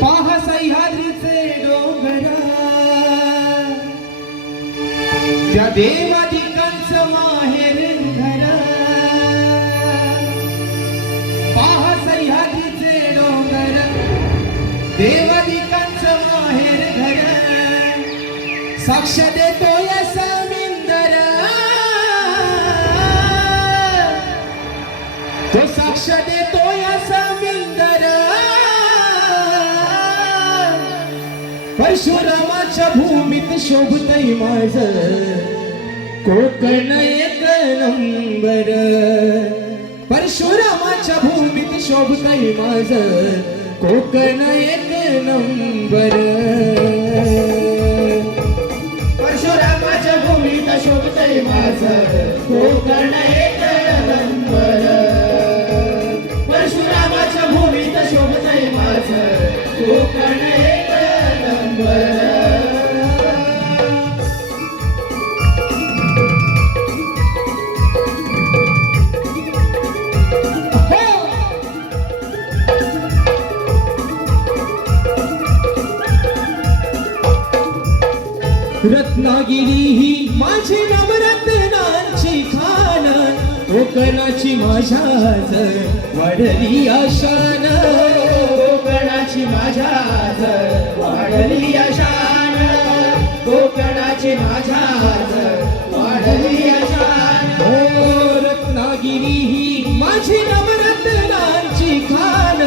पाहा सह्याद्रीचे डोंगर त्या देवादिकांचं माहेर घर पाहा सह्याद्रीचे डोंगर देवादिकांचं माहेर घर साक्ष देतोय समिंदर तो साक्ष देतोय समिंदर परशुरामाच्या भूमीत शोभतय माझं कोकण एक नंबर परशुरामाच्या भूमीत शोभतय माझं कोकण एक नंबर परशुरामाच्या भूमीत शोभतय माझं कोकण एक नंबर परशुरामाच्या भूमीत शोभतय माझं कोकण एक नंबर रत्नागिरी ही माझी नवरत्नांची खान कोकणाची माझ्याच वाढली आशान कोकणाची माझ्याच वाढली आशान कोकणाची माझ्याच वाढली आशान ओ रत्नागिरी ही माझी नवरत्नांची खान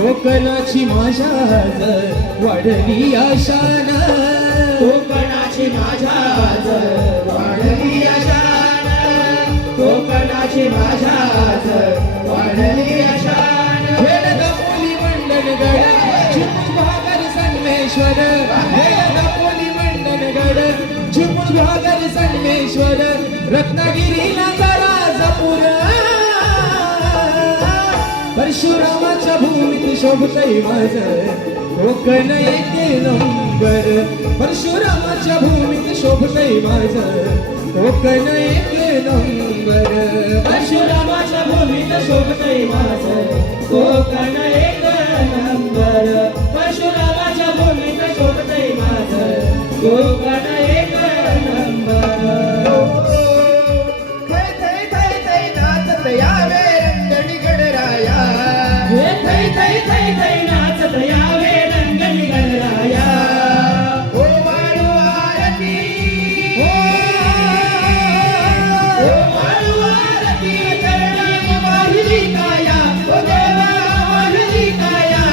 कोकणाची माझ्याच वाढली आशान कोकणाची माझ्याच वाढली आशान कोकणाची माझ्याच वाढली आशान खेळ दापोली मंडणगड चिपळूण भागर संगमेश्वर खेळ दापोली मंडणगड चिपळूण भागर संगमेश्वर रत्नागिरीला राजापूर परशुरामाच्या भूमीत शोभतय माझं कोकण एक नंबर परशुरामाच्या भूमीत शोभतय माझं कोकण एक नंबर परशुरामाच्या भूमीत शोभतय माझं कोकण एक नंबर परशुरामाच्या भूमीत शोभतय माझं कोकण एक नंबर थै थै थै थै नाचत यावे रंगणी गणराया हे थै थै थै थै नाचत यावे रंगणी गणराया ओ वाळू आरती ओ वाळू आरती चरणी वाहिली काया ओ देवा वाहिली काया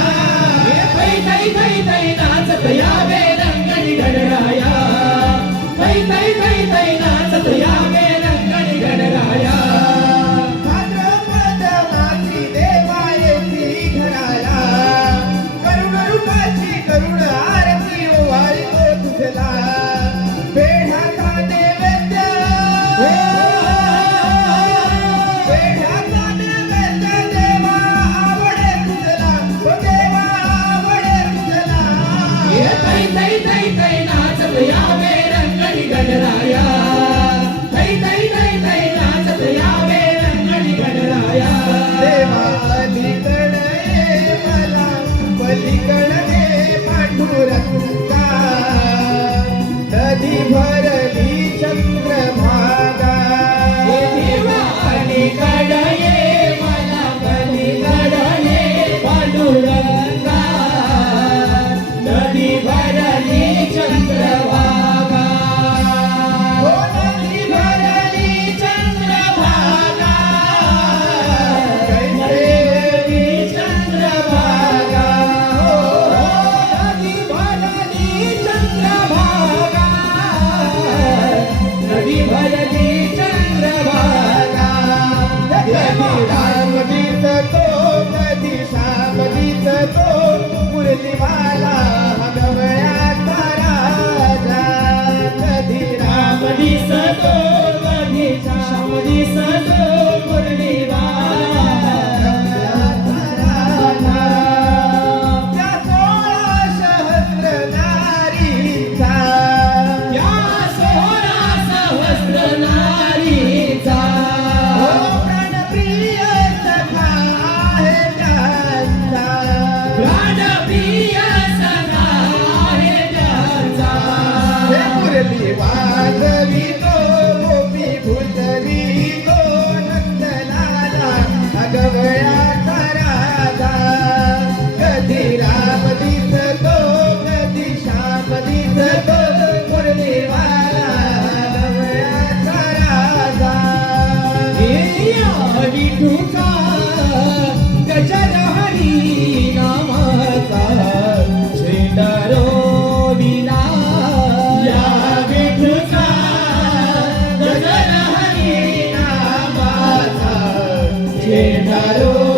हे थै थै थै थै नाचत यावे रंगणी गणराया थै थै थै थै नाचत यावे रंगणी गणराया भाद्रपद मासी देवा येती घराला करुण रूपाची करुण आरती ओवाळतो तुझला पेढ्याचा नैवेद्य पेढ्याचा नैवेद्य देवा आवडे तुझला ओ देवा आवडे तुझला हे थै थै थै थै नाचत यावे रंगणी गणराया थै थै थै थै नाचत यावे रंगणी गणराया देवा अलीकड ये मला पलीकड ये पांडुरंगा नदी भरली चंद्रभागा हे देवा अलीकड ये मला पलीकड ये पांडुरंगा नदी भरली चंद्रभागा हो नदी भरली चंद्रभागा कैदेवी चंद्रभागा हो नदी भरली चंद्रभागा नदी भरली चंद्रभागा कधी राम दिसतो कधी श्याम दिसतो मुरलीवाला गवळ्याचा राजा कधी राम दिसतो कधी श्याम दिसतो मुरलीवाला गवळ्याचा राजा त्या 16 सहस्र नारीचा त्या 16 सहस्र नारीचा प्राणप्रिय विठूचा गजर हरी नामाचा झेंडा रोविला या विठूचा गजर हरी नामाचा झेंडा रोविला